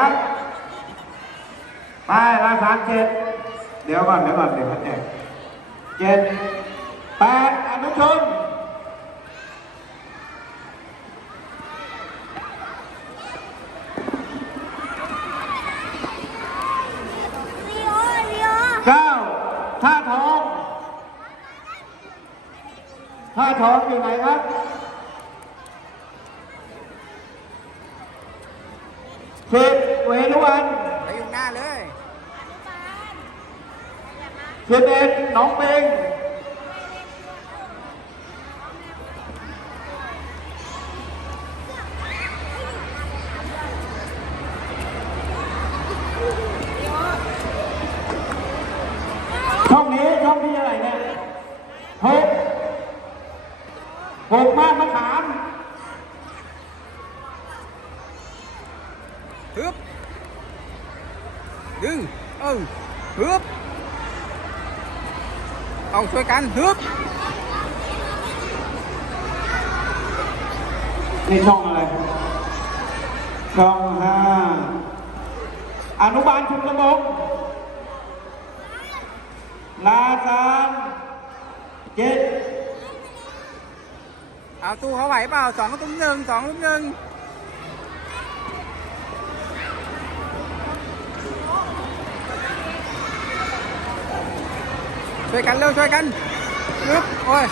ครับ ไปลาสามเจ็ดเดี๋ยวก่อนเดี๋ยวก่อนเดี๋ยวเขาแจกเจ็ดแปดอนุชนลีโอลีโอเก้าท่าทองท่าทองอยู่ไหนครับ สิบเวรุวันไปอยู่หน้าเลยสิบเอ็ดหน้องเปงช่องนี้ช่องที่อะไรเนี่ยหกหกมากมะขาม ฮึบดึง เออฮึบเอาช่วยกันฮึบนี่ช่องอะไร ช่องห้าอนุบาลชุมละมงลาซานเจ็ดเอาตู้เขาไหวเปล่าสองตุ้มหนึ่งสองตุ้มหนึ่ง ช่วยกันเร็วช่วยกันปึ๊บโอ้ย